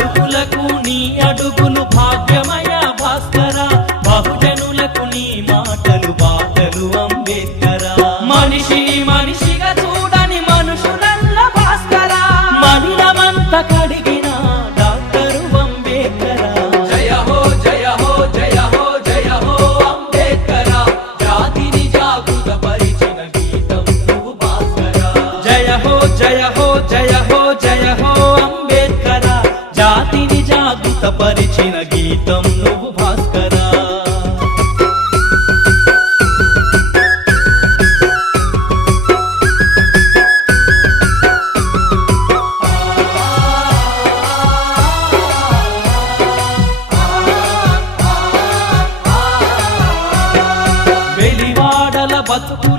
బడుగులకు నీ అడుగులు భాగ్యమయ భాస్కర బహుజనులకు నీ మాటలు బాటలు అంబేద్కర మనిషి మనిషిగా చూడని మనుషులల్ల భాస్కర మనిలమంత కడిగిన డాక్టరు అంబేద్కర జయ హో జయ హో జయ హో జయ హో అంబేద్కర జాతిని జాగృత పరిచిన గీతం నువ్వు భాస్కర జయ హో జయ హో జయ హో జయ హో అంబేద్కర జాతిని జాగృత పరిచిన గీతం నువ్వు భాస్కర వెలివాడల బతుకు